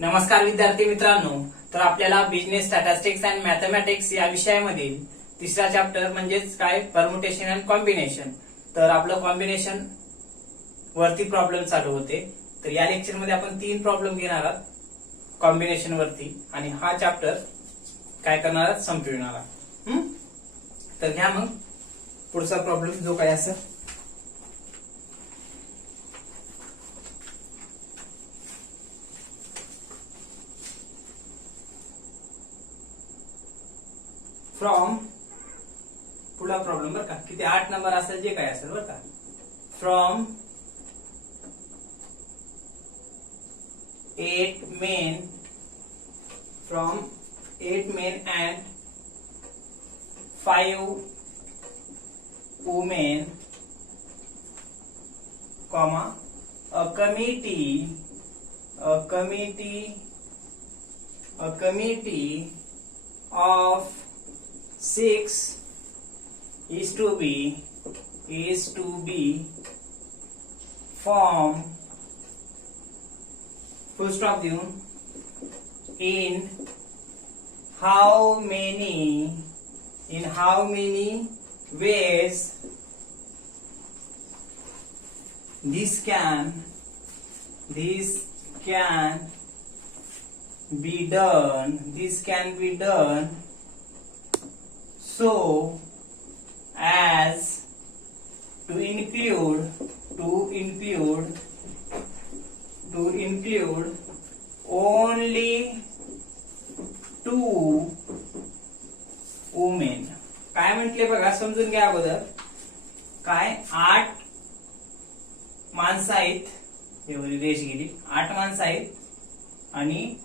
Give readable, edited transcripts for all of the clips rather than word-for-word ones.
नमस्कार विद्यार्थी मित्रांनो. तर आपल्याला बिझनेस स्टॅटिस्टिक्स अँड मॅथमॅटिक्स या विषयामधील तिसरा चॅप्टर म्हणजेच काय परम्युटेशन अँड कॉम्बिनेशन. तर आपलं कॉम्बिनेशन वरती प्रॉब्लेम चालू होते. तर या लेक्चर मध्ये आपण 3 प्रॉब्लेम घेणार आहोत कॉम्बिनेशन वरती आणि हा चॅप्टर काय करणार आहोत संपविणार आहोत. तर घ्या मग पुढचा प्रॉब्लेम जो काय असेल. फ्रॉम पुढला प्रॉब्लेम बरं का, किती 8 नंबर असेल जे काय असेल बरं का. From 8 men and 5 women, comma, a committee of 6 is to be formed, full stop देऊन, in how many ways this can be done so as to include only 2 women. काय म्हटले बघा, समजून घ्या अगोदर. काय 8 माणसं आहेत, एवढी रेष गेली, 8 माणसं आहेत आणि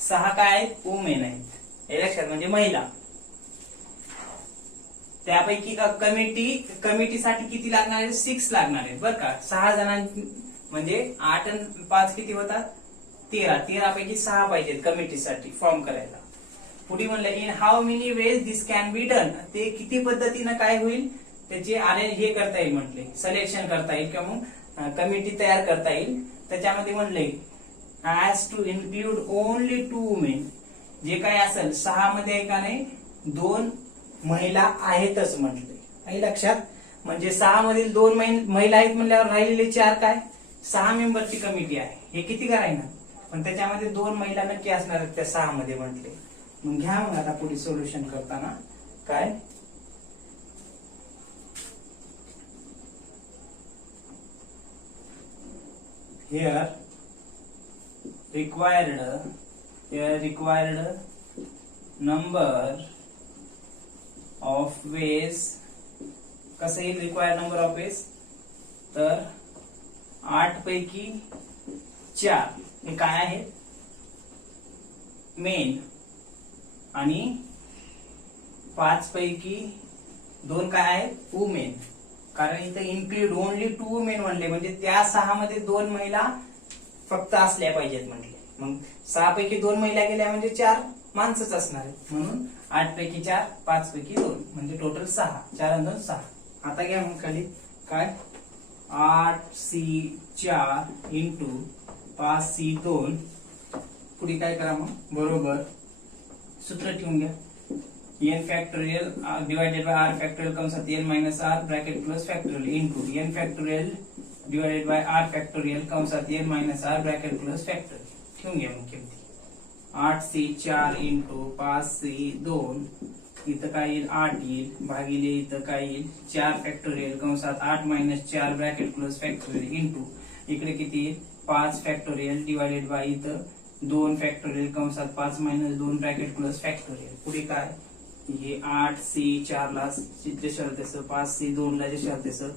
6 काय आहेत, वुमेन आहेत. हे लक्षात, म्हणजे महिला. त्यापैकी कमिटीसाठी किती लागणार आहे, 6 लागणार आहेत बरं का. 6 जणांची म्हणजे 8 आणि 5 किती होतात, 13 पैकी 6 पाहिजेत कमिटीसाठी फॉर्म करायला. पुढे म्हणलं in how many ways this can be done, ते किती पद्धतीनं काय होईल त्याचे अरेंज हे करता येईल, म्हटले सिलेक्शन करता येईल किंवा मग कमिटी तयार करता येईल. त्याच्यामध्ये म्हणले as to include only 2 women, जे काय असेल 6 मध्ये का नाही 2 महिला आहेतच म्हटले. काही लक्षात, म्हणजे 6 मधील 2 महिला आहेत म्हणल्यावर राहिलेले 4 काय 6 मेंबरची कमिटी आहे. हे किती करायना, पण त्याच्यामध्ये 2 महिला नक्की असणार आहेत त्या 6 मध्ये म्हटले. मग घ्या मग आता पुढे सोल्युशन करताना काय here required number of ways. कसं येईल रिक्वायर्ड नंबर ऑफ वेज, तर 8 पैकी 4 हे काय आहे मेन आणि 5 पैकी 2 काय आहे वुमेन. कारण इथं इन्क्लूड ओनली 2 वुमेन म्हणले, म्हणजे त्या 6 मध्ये 2 महिला फक्त असल्या पाहिजेत म्हटले. मग 6 पैकी 2 महिला गेल्या म्हणजे 4 माणसंच असणार आहेत. म्हणून 8 पैकी 4 5 पैकी 2 म्हणजे टोटल 6. 4 आणि 2 6. आता घ्या मग खाली काय 8C4 इंटू 5C2. पुढे काय करा मग बरोबर सूत्र ठेवून घ्या. n factorial divided by r factorial कंसात n minus r bracket plus factorial into n factorial divided by r factorial कंसात n minus r bracket plus factorial. ठेवून घ्या मग किमती. 8C4 into 5C2. इथं काय येईल 8 येईल, भागिले इथं काय येईल 4 फॅक्टोरियल कंसात 8 minus 4 bracket plus factorial into इकडे किती येईल 5 फॅक्टोरियल डिवायडेड बाय इथं 2 फॅक्टोरियल कंसात 5 मायनस 2 ब्रॅकेट प्लस फॅक्टोरियल. पुढे काय हे 8C4 ला जशाल तसं, 5C2 ला जशाल तसं,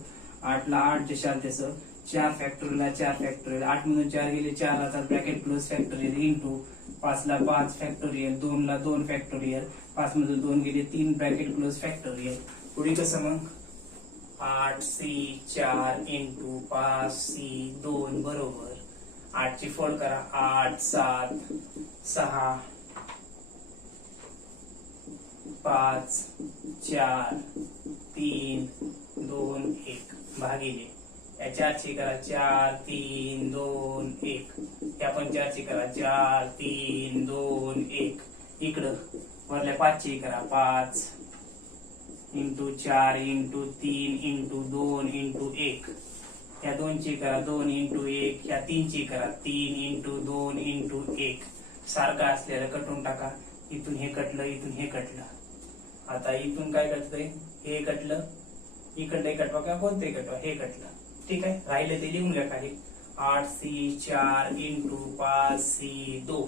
8 ला 8 जशाल तसं, 4 फॅक्टोरियल ला 4 फॅक्टोरियल, 8 मधून 4 गेले 4 ला ब्रॅकेट प्लस फॅक्टोरियल इंटू 5 ला 5 फॅक्टोरियल, 2 ला 2 फॅक्टोरियल, 5 मधून 2 गेले 3 ब्रॅकेट प्लस फॅक्टोरियल. पुढे कसं मग 8C4 इंटू 5C2 बरोबर 8 ची फोड करा 8 7 6 5 4 3 2 1 भागिले या 4ची करा 4 3 2 1, या पण 4ची करा 4 3 2 1, इकडं वरल्या 5ची करा 5 इंटू 4 इंटू 3 इंटू 2 इंटू 1, या 2ची करा 2 इंटू 1, या 3ची करा 3 इंटू 2 इंटू 1, सारखं असलेलं कटून टाका. इथून हे कटलं, इथून हे कटलं. आता इथून काय कटतंय, हे कटलं, इकडे कटवा किंवा कोणते कटवा, हे कटलं. ठीक आहे, राहिलं ते लिहून घ्या खाली. 8c4 इंटू 5c2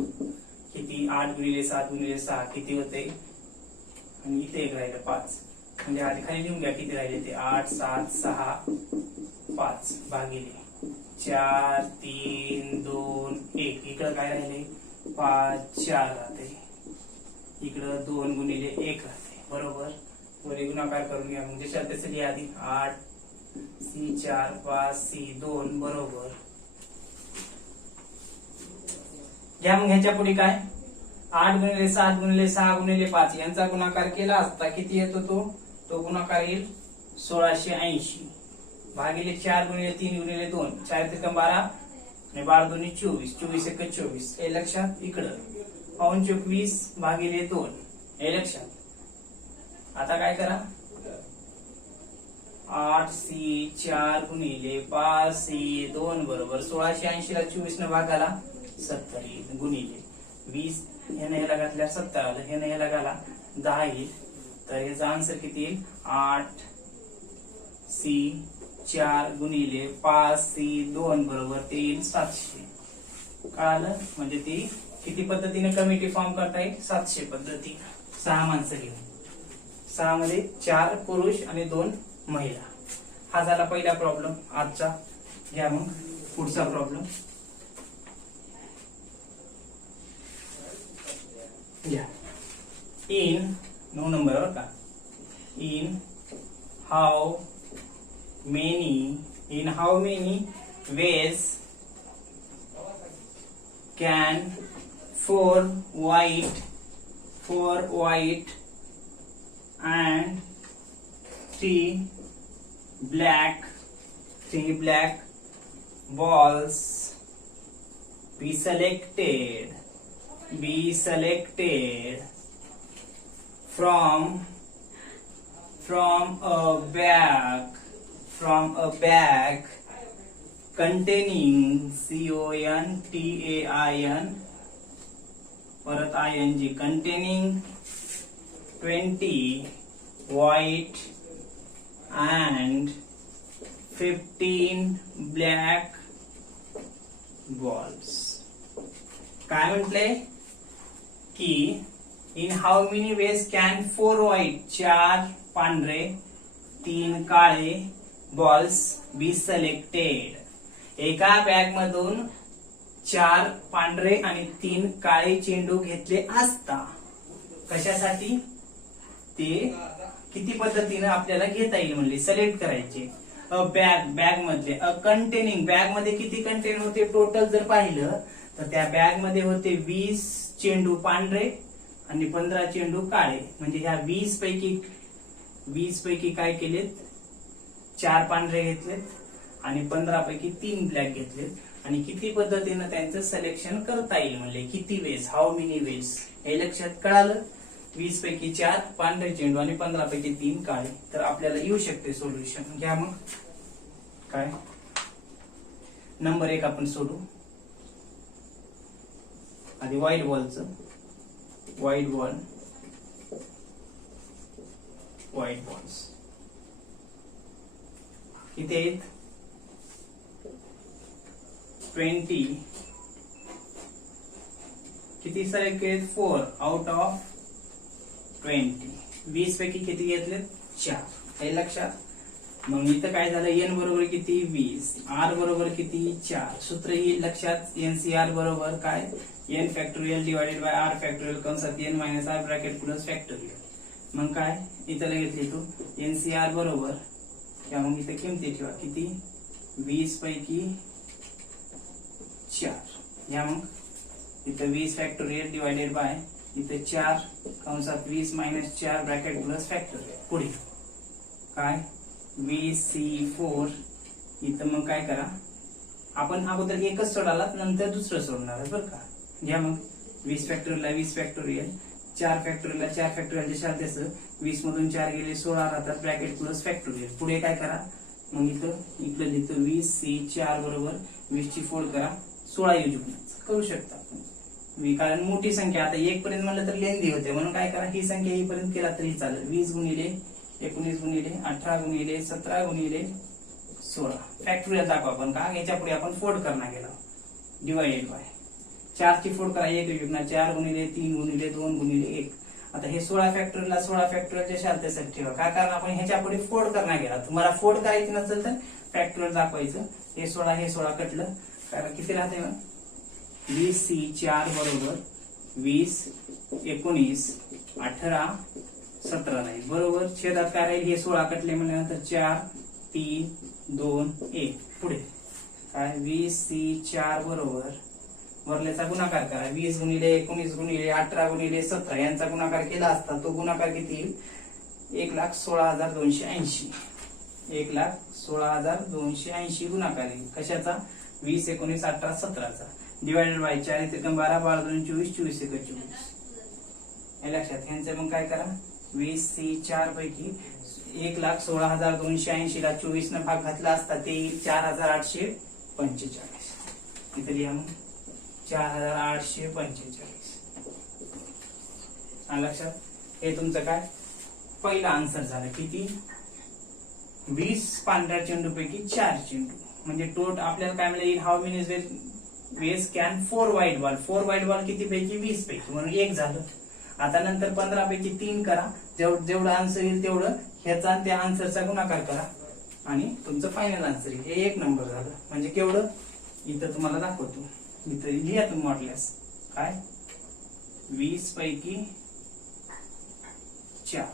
किती, 8 गुणिले 7 गुणिले 6 किती होते, आणि इथे एक राहिलं 5, म्हणजे आधी खाली लिहून घ्या किती राहिले ते. 8 7 6 5 भागिले 4 3 2 1, इकडं काय राहिले 5 4 राहते, इकडं 2 गुणिले 1 राहते. बरोबर, वरी गुणाकार करून घ्या. मग जशा तसं लिहा आधी. 8c4 5c2 बरोबर. घ्या मग ह्याच्या पुढे काय, 8 गुणिले 7 गुणिले 6 गुणिले 5 यांचा गुणाकार केला असता किती येतो तो गुणाकार येईल 1680 भागिले 4 गुणिले 3 गुणिले 2, 4 त्रिकम 12 आणि 12 दोन्ही 24, 24 एक 24, हे लक्षात. इकडं 24 भागिले 2, हे लक्षात. आता काय करा, 8c4 गुणिले 5c2 बरोबर 1680 ला 24 न भागाला 70 येईल, गुणिले 20 ह्याने ह्याला घातल्या 70 आलं, ह्याने ह्याला घाला 10 येईल. तर याचा आन्सर किती येईल, 8c4 गुणिले 5c2 बरोबर ते येईल 700. कळालं, म्हणजे ती किती पद्धतीने कमिटी फॉर्म करता येईल, 700 पद्धती. 6 माणसं घेऊन, 6 मध्ये 4 पुरुष आणि 2 महिला. हा झाला पहिला प्रॉब्लेम आजचा. घ्या मग पुढचा प्रॉब्लेम. इन 9 नंबर बर का. In how many ways can 4 white and 3 black balls be selected from a bag containing contain परत ing containing 20 white and 15 black balls. काय म्हटलंय की in how many ways can 4 white 4 पांढरे 3 काळे balls be selected. एका bag मधून 4 पांढरे आणि 3 काळे चेंडू घेतले असता. कशासाठी, ते किती पद्धतीने आपल्याला घेता येईल म्हणले, सिलेक्ट करायचे. अ बॅग मधले, अ कंटेनिंग बॅग मध्ये किती कंटेन होते टोटल जर पाहिलं तर त्या बॅग मध्ये होते 20 चेंडू पांढरे आणि 15 चेंडू काळे. म्हणजे ह्या 20 पैकी काय केलेत, 4 पांढरे घेतलेत आणि 15 पैकी 3 ब्लॅक घेतलेत. आणि किती पद्धतीने त्यांचं सिलेक्शन करता येईल म्हणले, किती वेज, हाऊ मेनी वेज, हे लक्षात. कळालं, 20 पैकी 4 पांढरे चेंडू आणि 15 पैकी 3 काळे. तर आपल्याला येऊ शकते सोल्युशन. घ्या मग काय, नंबर 1 आपण सोडू. आधी व्हाईट बॉलचं, व्हाईट बॉल्स किती आहेत, 20. किती सिलेक्ट केलेत, 4 आउट ऑफ 20. 20 पैकी किती घेतलेत, 4, हे लक्षात. मग इथं काय झालं, एन बरोबर किती 20, आर बरोबर किती 4. सूत्र ही लक्षात, एनसीआर बरोबर काय, N factorial divided by R factorial कंसात N minus R bracket plus factorial. मग काय इथं घेतली तू एनसीआर बरोबर, किंवा मग इथे किमती ठेवा किती, 20 पैकी 4. या मग इथं 20 फॅक्टोरियल डिवाइडेड बाय इथे 4 कंसात 20 मायनस 4 ब्रॅकेट प्लस फॅक्टोरियल. पुढे काय 20c4 इथं मग काय करा, आपण अगोदर एकच सोडालात नंतर दुसरं सोडणार बरं का. घ्या मग 20 फॅक्टोरियलला 20 फॅक्टोरियल, 4 फॅक्टोरियलला 4 फॅक्टोरियल जशाल तसं 20 मधून 4 गेले 16 राहतात ब्रॅकेट प्लस फॅक्टोरियल. पुढे काय करा मग इकडे लिहितो 20C4 बरोबर 20 ची फोड करा 16 युनिट करू शकता कारण मोठी संख्या आता 1 पर्यंत म्हणलं तर लेंदी होते म्हणून काय करा ही संख्या येईपर्यंत केला तरी चालेल. 20 गुणिले 19 गुणिले 18 गुणिले 17 गुणिले 16 फॅक्टोरियल दाखवा आपण का याच्या पुढे आपण फोड करणार गेला डिवाइडेड बाय 4 ची फोड करा 1 युनिट 4 गुणिले 3 गुणिले 2 गुणिले 1. आता हे 16 फॅक्टोरियलला 16 फॅक्टोरियल जशाल तसं ठेवा काय कारण आपण ह्याच्या पुढे फोड करणार गेला. तुम्हाला फोड करायची नसेल तर फॅक्टोरियल दाखवायचं. हे 16 कटलं कारण किती राहते 20C4 बरोबर 20 19 18 17 राहील बरोबर. छेदात काय राहील हे 16 कटले म्हणल्यानंतर 4 3 2 1 पुढे काय 20C4 बरोबर वरल्याचा गुणाकार करा 20 गुणिले 19 गुणिले 18 गुणिले 17 यांचा गुणाकार केला असता तो गुणाकार किती येईल 1,16,280 1,16,280 गुणाकार येईल कशाचा 20 19 18 17चा डिवाइडेड बाय 4 त्रिकम 12 12 2 24 24 1 24. हे लक्षात ह्यांचं मग काय करा 20C4 पैकी 1,16,280 ला 24 न भाग घातला असता ते 4,845 इथे लिहा मग 4,845 लक्षात. हे तुमचं काय पहिला आन्सर झालं किती 20 पांढऱ्या चेंडू पैकी 4 चेंडू म्हणजे टोटल आपल्याला काय मिळेल how many ways can 4 white ball 4 white ball किती पैकी 20 पैकी म्हणून 1 झालं. आता नंतर 15 पैकी 3 करा जेवढं आन्सर येईल तेवढं ह्याचा त्या आन्सरचा गुणाकार करा आणि तुमचं फायनल आन्सर येईल. हे 1 नंबर झालं म्हणजे केवढं इथं तुम्हाला दाखवतो इथं लिहा तुम्ही वाटल्यास काय 20 पैकी 4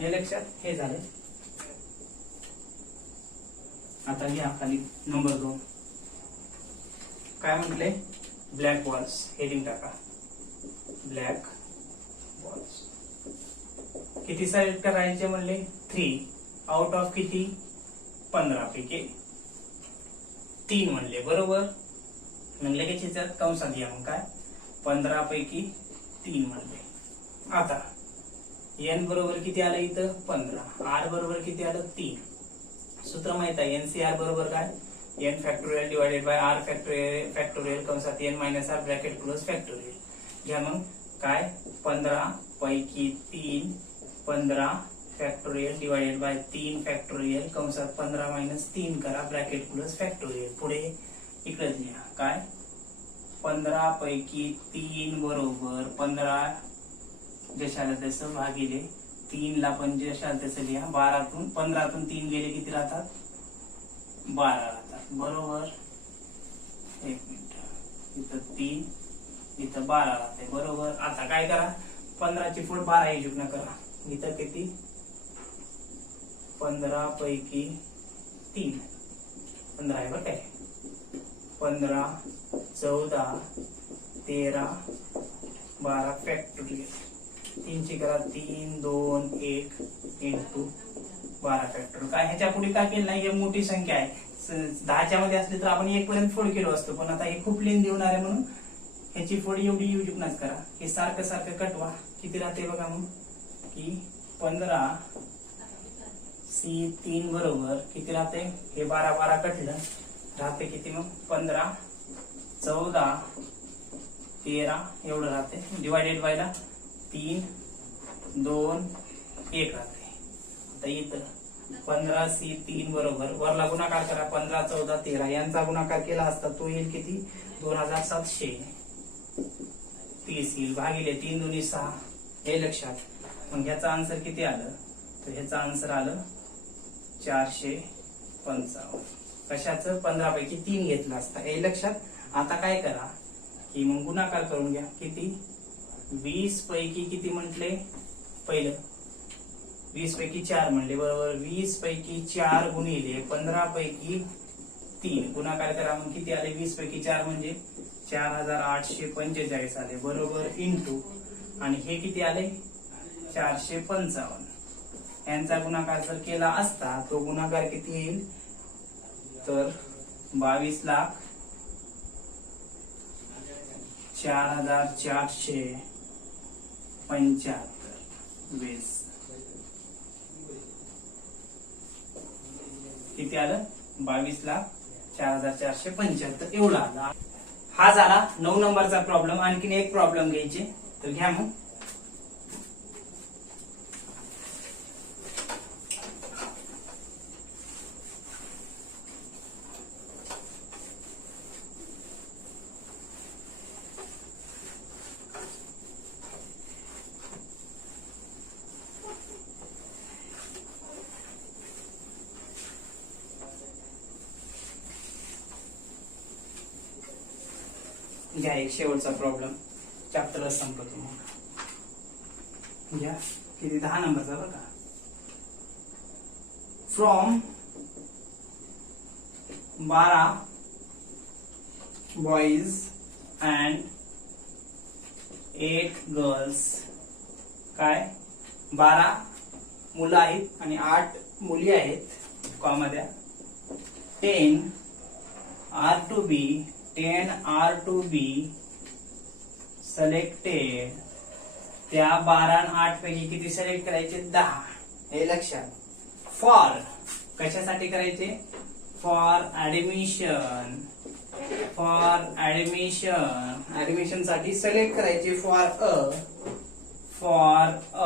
हे लक्षात हे झालं. आता लिहा खाली नंबर 2 काय म्हटले ब्लॅक बॉल्स हेडिंग टाका ब्लॅक बॉल्स किती सिलेक्ट करायचे म्हणले 3 आउट ऑफ किती 15 पैकी 3 म्हणले बरोबर. मग लगेच याच्यात कंसात या मग काय 15 पैकी 3 म्हणले. आता n बरोबर किती आलं इथं 15 r बरोबर किती आलं 3. सूत्र माहित आहे NCR बरोबर काय n factorial divided bye r factorial कंसात n minus r bracket close factorial. घ्या मग काय 15 पैकी 3 15 फॅक्टोरियल डिवाइडेड बाय 3 फॅक्टोरियल कंसात 15 मायनस 3 करा ब्रॅकेट क्लोज फॅक्टोरियल. पुढे इकडे लिहा काय 15 पैकी 3 बरोबर 15 जशाला तसं भागिले 3 ला पण जशाला तसं लिहा 15तून 3 गेले किती राहतात 12 राहतात बरोबर. 1 मिनिट इथं 3 इथं 12 राहते बरोबर. आता काय करा 15 ची फूट 12 युग न करा इथं किती 15 पैकी 3 15 आहे बरं काय 15 14 13 12 फॅक्टोरियल 3 ची करा 3 2 1 इंटू 12 फॅक्टोरियल. काय ह्याच्या पुढे काय केलं नाही हे मोठी संख्या आहे 10च्या मध्ये असली तर आपण 1 पर्यंत फोड केलो असतो पण आता हे खूप लेंदी होणार आहे म्हणून ह्याची फोड एवढी युजनाच करा. हे सारखं सारखं कटवा किती राहते बघा मग की 15C3 बरोबर किती राहते हे 12 12 कटलं राहते किती मग 15 14 13 एवढं राहते डिवाइडेड बाय ला 3 2 1 राहते. आता इथं 15C3 बरोबर वरला गुणाकार करा 15 14 13 यांचा गुणाकार केला असता तो येईल किती 2730 येईल भागिले 3 2 6 हे लक्षात. मग ह्याचा आन्सर किती आलं तर ह्याचा आन्सर आलं 455. कशाचं 15 पैकी 3 घेतलं असता हे लक्षात. आता काय करा की मग गुणाकार करून घ्या किती 20 पैकी किती म्हटले पहिलं 20 पैकी 4 म्हणले बरोबर 20 पैकी 4 गुणिले 15 पैकी 3 गुणाकार करा मग किती आले 20 पैकी 4 म्हणजे 4845 आले बरोबर इंटू आणि हे किती आले 455. यांचा गुणाकार जर केला असता तो गुणाकार किती येईल तर 22,04,475 वीस किती आलं? 22,04,475 एवढा आला. हा झाला 9 नंबरचा प्रॉब्लेम. आणखीन एक प्रॉब्लेम घ्यायचे तर घ्या मग. घ्या एक शेवटचा प्रॉब्लेम, चॅप्टरच संपतो मग. घ्या किती? 10 नंबरचा बरं का. From 12 boys and 8 girls. काय? 12 मुलं आहेत आणि 8 मुली आहेत, कॉमा द्या. 10 are to be selected. त्या 12 आणि 8 पैकी किती सिलेक्ट करायचे? 10. हे लक्षात. फॉर कशासाठी करायचे? For admission. ऍडमिशन साठी सिलेक्ट करायचे. For a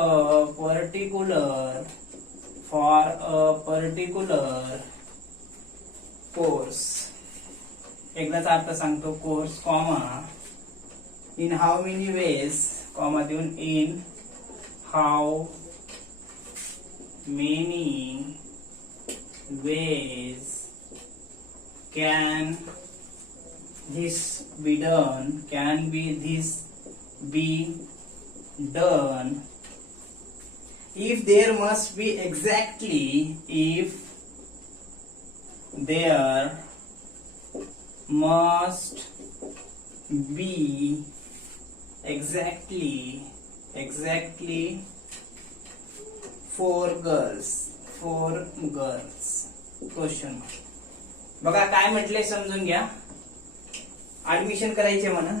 particular course. एकदाच अर्थ सांगतो. Course comma in how many ways, comma देऊन in how many ways can this be done if there must be exactly four girls. Question बघा काय म्हटलंय समजून घ्या. ऍडमिशन करायचे म्हणा.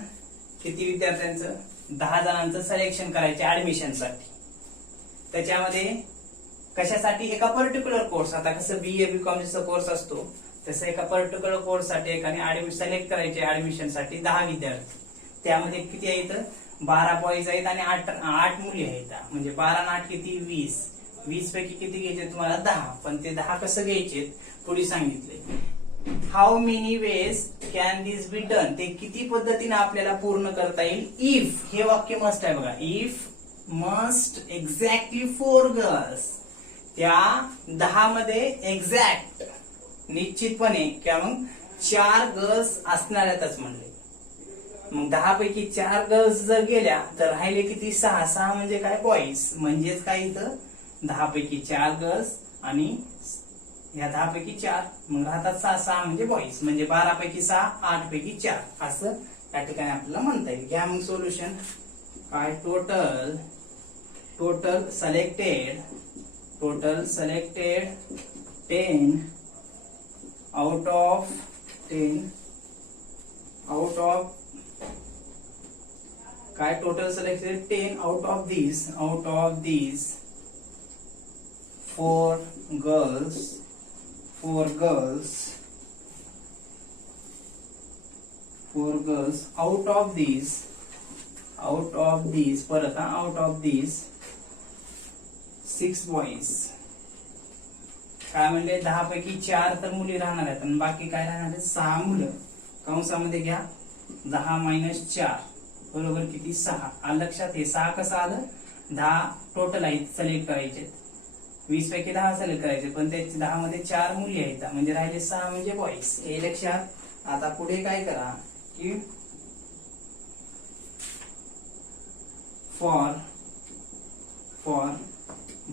किती विद्यार्थ्यांचं? 10 जणांचं सिलेक्शन करायचे ऍडमिशन साठी. त्याच्यामध्ये कशासाठी? एका पर्टिक्युलर कोर्स. आता कसं BA BCom चा कोर्स असतो तसं एका पर्टिक्युलर कोर्स साठी एकाने सिलेक्ट करायचे ऍडमिशन साठी 10 विद्यार्थी. त्यामध्ये किती आहेत? 12 बॉईज आहेत आणि 8 मुली आहेत. म्हणजे 12 आणि 8 किती? 20. 20 पैकी किती घ्यायचे तुम्हाला? 10. पण ते 10 कसं घ्यायचे पुढे सांगितले. How many ways can this be done. ते किती पद्धतीने आपल्याला पूर्ण करता येईल? इफ, हे वाक्य मस्ट आहे बघा. If must exactly 4 girls. त्या 10 मध्ये एक्झॅक्ट निश्चितपणे किंवा मग 4 गर्ल्स असणाऱ्यातच म्हणले. मग 10 पैकी 4 गर्ल्स जर गेल्या तर राहिले किती? 6 म्हणजे काय? बॉईज. म्हणजेच काय इथं 10 पैकी 4 गर्ल्स आणि या 10 पैकी 4 मग राहतात 6 म्हणजे बॉईज. म्हणजे 12 पैकी 6, 8 पैकी 4 असं या ठिकाणी आपल्याला म्हणता येईल. घ्या मग सोल्युशन. काय? टोटल सिलेक्टेड 10 out of काय? Total selected 10 out of these 4 girls out of these परत out of these 6 boys. काय म्हणले? 10 पैकी 4 तर मुली राहणार आहेत आणि बाकी काय राहणार आहेत? 6 मुलं. कंसामध्ये घ्या 10 - 4 बरोबर किती? 6. लक्षात. हे 6 कसं आलं? 10 टोटल आहेत सिलेक्ट करायचे. 20 पैकी 10 सिलेक्ट करायचे पण त्याची 10 मध्ये 4 मुली आहेत म्हणजे राहिले 6 म्हणजे बॉईज. हे लक्षात. आता पुढे काय करा की फॉर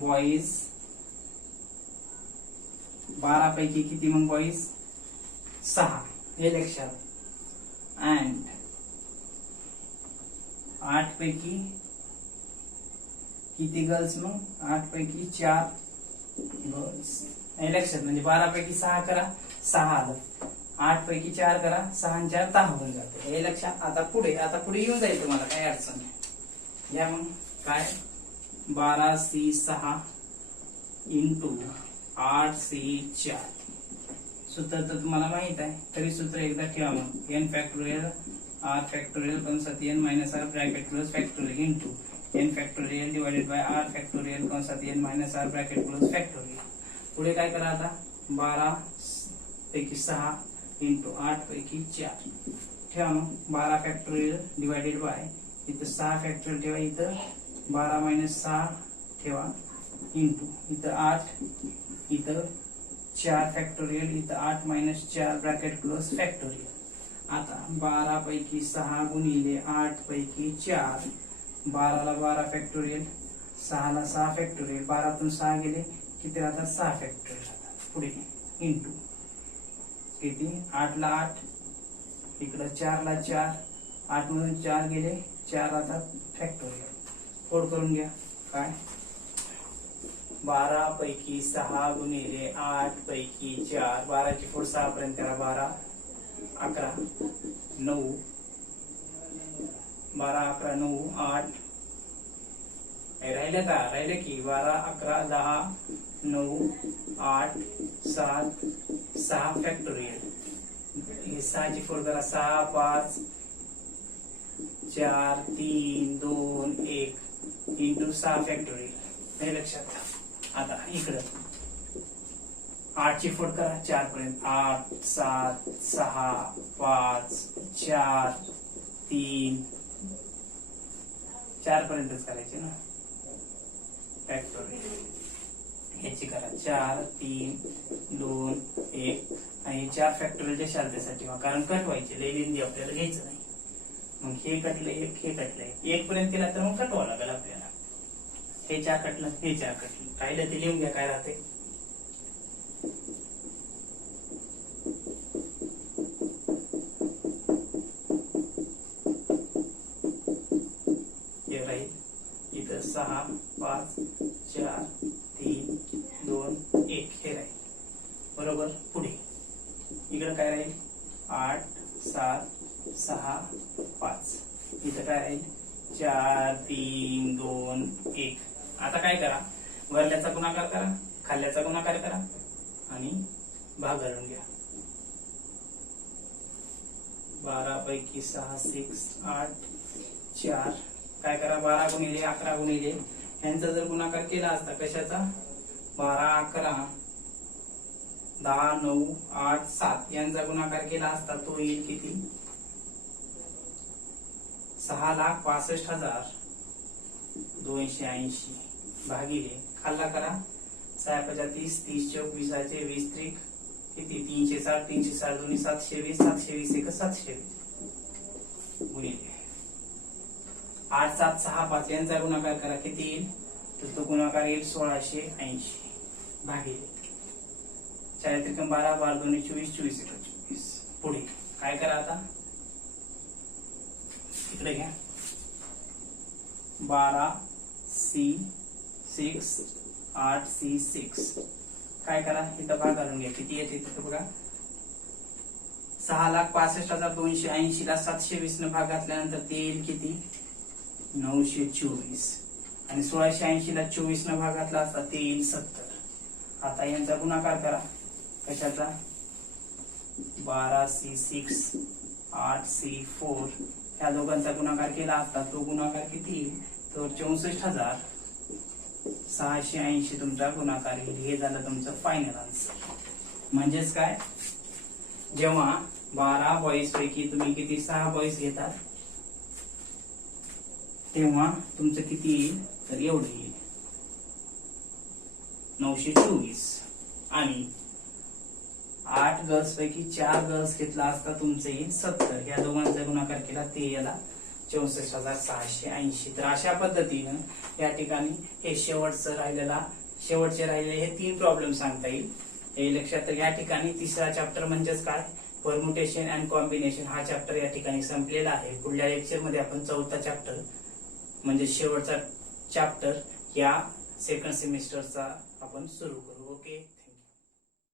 बॉईज 12 पैकी किती मग बॉईज? 6. हे लक्षात. अँड 8 पैकी किती गर्ल्स? मग 8 पैकी 4 गर्ल्स. हे लक्षात. म्हणजे 12 पैकी 6 करा 6 आलं. 8 पैकी 4 करा, 6 आणि 4 10 होऊन जाते. हे लक्षात. आता पुढे येऊन जाईल तुम्हाला काही अडचण नाही. या मग काय 12C6 इंटू 8C4. सूत्र तर तुम्हाला माहित आहे, तरी सूत्र एकदा ठेवा मग. n फॅक्टोरियल r फॅक्टोरियल कंसात n minus r bracket close factorial into n factorial divided bye r factorial कंसात n minus r bracket close factorial. पुढे काय करा आता 12 पैकी 6 इंटू 8 पैकी 4 ठेवा मग. 12 फॅक्टोरियल डिवाइडेड बाय इथं 6 फॅक्टोरियल ठेवा, इथं 12 मायनस 6 ठेवा इंटू इथं 8, इथं 4 फॅक्टोरियल, इथं 8 मायनस 4 ब्रॅकेट क्लोज फॅक्टोरियल. आता 12 पैकी 6 गुणिले 8 पैकी 4. 12 ला 12 फॅक्टोरियल, 6 ला 6 फॅक्टोरियल, 12 तून 6 गेले किती राहतात 6 फॅक्टोरियल. पुढे इंटू किती 8 ला 8, इकडं 4 ला 4, 8 मधून 4 गेले 4 राहतात फॅक्टोरियल. फोड करून घ्या. काय 12 पैकी 6 गुणिले 8 पैकी 4. 12 ची फोड 6 पर्यंत करा. 12 11 9, 12 11 9 8 राहिले का? राहिले की 12 11 10 9 8 7 6 फॅक्टोरियल. हे 6 ची फोड करा. 6 5 4 3 2 1 इंटू 6 फॅक्टोरियल. हे लक्षात. आता इकडं 8 ची फोड करा 4 पर्यंत. 8 7 6 5 4 3 4 पर्यंतच करायचे ना फॅक्टोरियल. ह्याची करा 4 3 2 1 आणि 4 फॅक्टोरियलच्या शांततेसाठी, कारण कट व्हायचे लई लिंदी आपल्याला घ्यायचं नाही. मग हे कटलं 1, हे कटलं 1 पर्यंत केला तर मग कटवावं लागेल आपल्याला. हे 4 कटलं, हे 4 कटलं. राहिलं ते लिहून घ्या काय राहते. हे राहील इथं 6 5 4 3 2 1 हे राहील. बरोबर. पुढे इकडं काय राहील 8 7 6 5. इथं काय राहील 4 3 2 1. आता काय करा, वरल्याचा गुणाकार करा, खाल्ल्याचा गुणाकार करा आणि भाग घालून घ्या. 12 पैकी 6 6 8 4. काय करा 12 गुणिले 11 गुणिले यांचा जर गुणाकार केला असता कशाचा 12 11 10 9 8 7 यांचा गुणाकार केला असता तो येईल किती 6,65,280 भागिले खाल्ला करा 6 35 30 चौक 20 20 त्रिक किती 360 360 दोन्ही 720 720 एक 720 गुणिले 8 7 6 5 यांचा गुणाकार करा किती येईल तर तो गुणाकार येईल 1680 भागिले 4 त्रिकम 12 12 दोन्ही 24 24 एक 24. पुढे काय करा आता इकडे घ्या 12C6 8C6 काय करा इथं भाग घालून घ्या किती येते तिथं बघा 6,65,280 ला 720 न भाग घातल्यानंतर ते येईल किती 924 आणि 1680 ला 24 न भाग घातला असता ते येईल 70. आता यांचा गुणाकार करा कशाचा 12C6 8C4 ह्या दोघांचा गुणाकार केला असता तो गुणाकार किती तो 64,680 तुमचा गुणाकार येईल. हे झालं तुमचं फायनल आन्सर. म्हणजेच काय जेव्हा 12 बॉईज पैकी तुम्ही किती 6 बॉईज घेतात तेव्हा तुमचं किती येईल तर एवढं येईल 924 आणि 8 गर्ल्स पैकी 4 गर्ल्स घेतला असता तुमचं येईल 70. या दोघांचा गुणाकार केला ते याला 64,680. तर अशा पद्धतीनं या ठिकाणी हे शेवटचे राहिलेले हे 3 प्रॉब्लेम सांगता येईल. हे लक्षात तर या ठिकाणी तिसरा चॅप्टर म्हणजेच काय परम्युटेशन अँड कॉम्बिनेशन हा चॅप्टर या ठिकाणी संपलेला आहे. पुढल्या लेक्चर मध्ये आपण चौथा चॅप्टर म्हणजे शेवटचा चॅप्टर या सेकंड सेमिस्टरचा आपण सुरू करू. ओके.